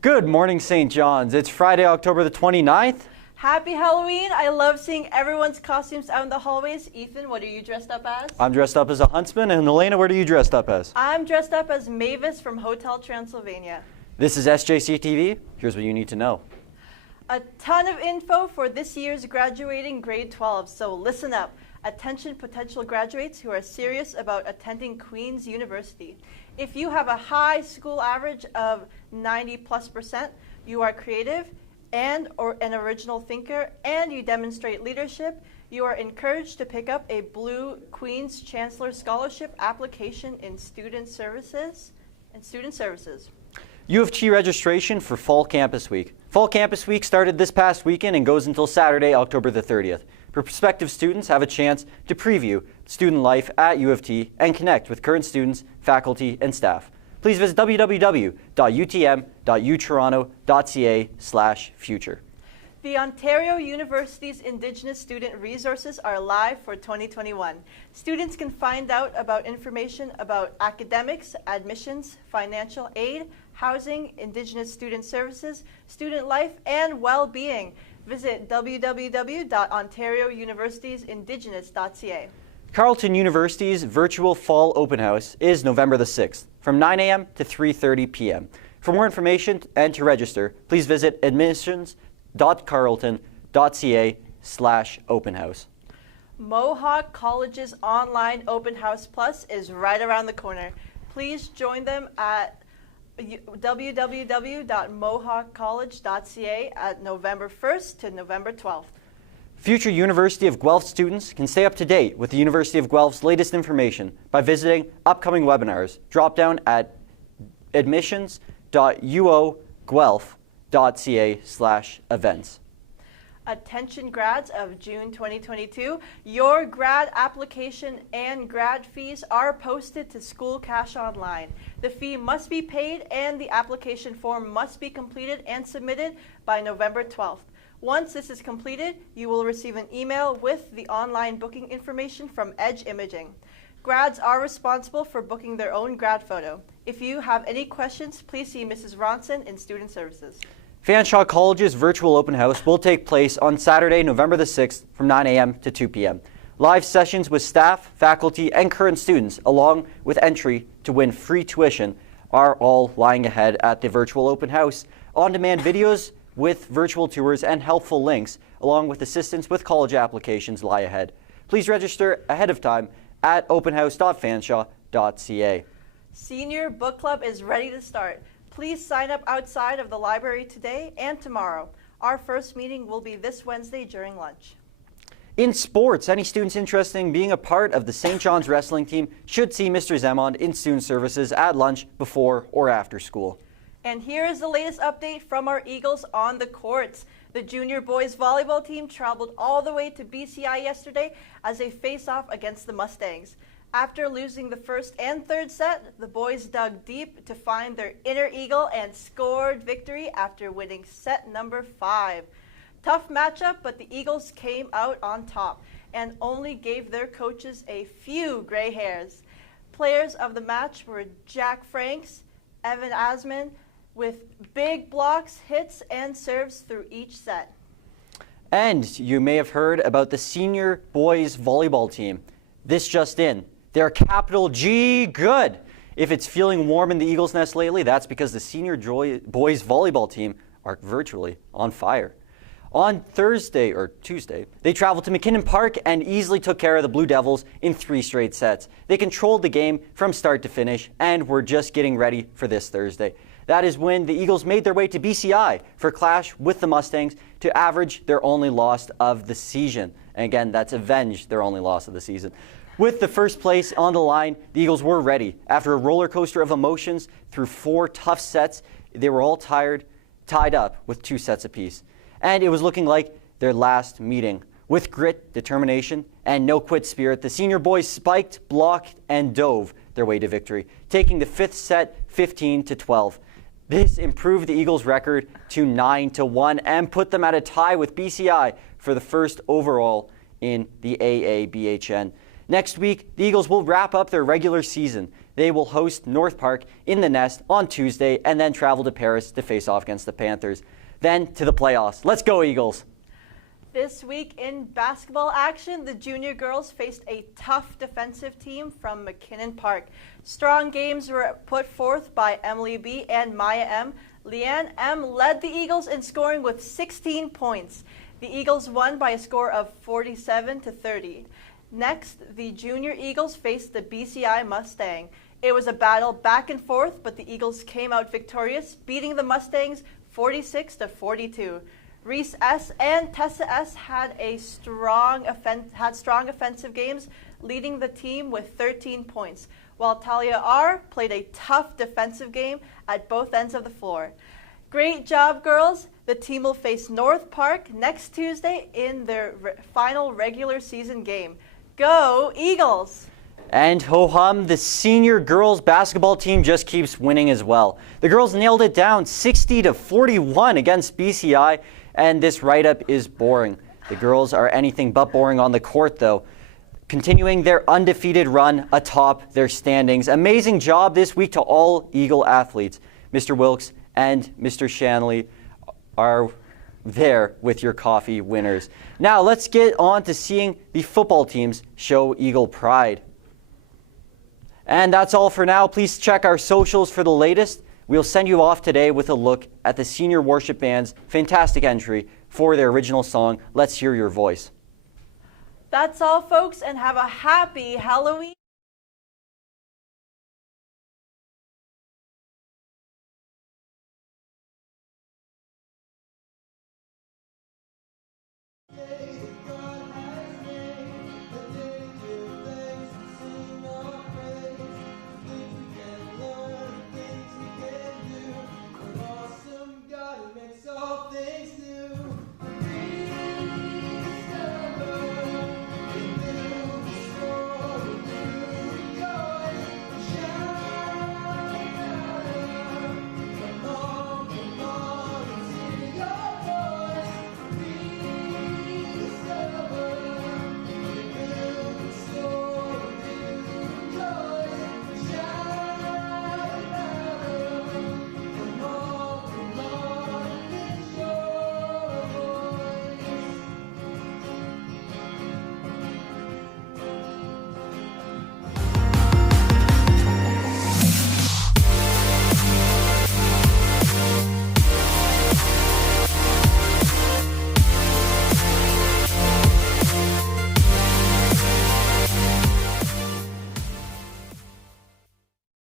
Good morning, St. John's. It's Friday, October the 29th. Happy Halloween. I love seeing everyone's costumes out in the hallways. Ethan, what are you dressed up as? I'm dressed up as a huntsman. And Elena, what are you dressed up as? I'm dressed up as Mavis from Hotel Transylvania. This is SJC-TV. Here's what you need to know. A ton of info for this year's graduating grade 12, so listen up. Attention potential graduates who are serious about attending Queen's University. If you have a high school average of 90+%, you are creative or an original thinker, and you demonstrate leadership, you are encouraged to pick up a Blue Queen's Chancellor Scholarship application in Student Services. U of T registration for Fall Campus Week. Fall Campus Week started this past weekend and goes until Saturday, October the 30th. Prospective students have a chance to preview student life at U of T and connect with current students, faculty, and staff. Please visit www.utm.utoronto.ca/future. The Ontario University's Indigenous Student Resources are live for 2021. Students can find out about information about academics, admissions, financial aid, housing, Indigenous student services, student life, and well-being. Visit www.ontariouniversitiesindigenous.ca. Carleton University's virtual Fall Open House is November the 6th from 9 a.m. to 3:30 p.m. For more information and to register, please visit admissions.carleton.ca/open house. Mohawk College's online Open House Plus is right around the corner. Please join them at www.mohawkcollege.ca at November 1st to November 12th. Future University of Guelph students can stay up to date with the University of Guelph's latest information by visiting upcoming webinars. Drop down at admissions.uoguelph.ca/events. Attention grads of June 2022, your grad application and grad fees are posted to School Cash Online. The fee must be paid and the application form must be completed and submitted by November 12th. Once this is completed, you will receive an email with the online booking information from Edge Imaging. Grads are responsible for booking their own grad photo. If you have any questions, please see Mrs. Ronson in Student Services. Fanshawe College's virtual open house will take place on Saturday, November the 6th from 9 a.m. to 2 p.m. Live sessions with staff, faculty, and current students, along with entry to win free tuition, are all lying ahead at the virtual open house. On-demand videos with virtual tours and helpful links, along with assistance with college applications, lie ahead. Please register ahead of time at openhouse.fanshawe.ca. Senior Book Club is ready to start. Please sign up outside of the library today and tomorrow. Our first meeting will be this Wednesday during lunch. In sports, any students interested in being a part of the St. John's wrestling team should see Mr. Zemond in Student Services at lunch, before or after school. And here is the latest update from our Eagles on the courts. The junior boys volleyball team traveled all the way to BCI yesterday as they face off against the Mustangs. After losing the first and third set, the boys dug deep to find their inner eagle and scored victory after winning set number 5. Tough matchup, but the Eagles came out on top and only gave their coaches a few gray hairs. Players of the match were Jack Franks, Evan Asman, with big blocks, hits, and serves through each set. And you may have heard about the senior boys volleyball team. This just in. They're capital G good. If it's feeling warm in the Eagles Nest lately, that's because the senior boys volleyball team are virtually on fire. On Tuesday, they traveled to McKinnon Park and easily took care of the Blue Devils in 3 straight sets. They controlled the game from start to finish and were just getting ready for this Thursday. That is when the Eagles made their way to BCI for a clash with the Mustangs to average their only loss of the season. And again, that's avenge their only loss of the season. With the first place on the line, the Eagles were ready. After a roller coaster of emotions through 4 tough sets, they were all tied up with 2 sets apiece. And it was looking like their last meeting. With grit, determination, and no-quit spirit, the senior boys spiked, blocked, and dove their way to victory, taking the 5th set 15-12. This improved the Eagles' record to 9-1 and put them at a tie with BCI for the first overall in the AABHN. Next week, the Eagles will wrap up their regular season. They will host North Park in the Nest on Tuesday and then travel to Paris to face off against the Panthers. Then to the playoffs. Let's go, Eagles! This week in basketball action, the junior girls faced a tough defensive team from McKinnon Park. Strong games were put forth by Emily B. and Maya M. Leanne M. led the Eagles in scoring with 16 points. The Eagles won by a score of 47-30. Next, the junior Eagles faced the BCI Mustang. It was a battle back and forth, but the Eagles came out victorious, beating the Mustangs 46-42. Reese S. and Tessa S. had strong offensive games, leading the team with 13 points, while Talia R. played a tough defensive game at both ends of the floor. Great job, girls! The team will face North Park next Tuesday in their final regular season game. Go, Eagles! And ho-hum, the senior girls basketball team just keeps winning as well. The girls nailed it down 60-41 against BCI, and this write-up is boring. The girls are anything but boring on the court, though, continuing their undefeated run atop their standings. Amazing job this week to all Eagle athletes. Mr. Wilkes and Mr. Shanley are there with your coffee winners. Now let's get on to seeing the football teams show Eagle pride. And that's all for now. Please check our socials for the latest. We'll send you off today with a look at the senior worship band's fantastic entry for their original song, Let's Hear Your Voice. That's all, folks, and have a happy Halloween.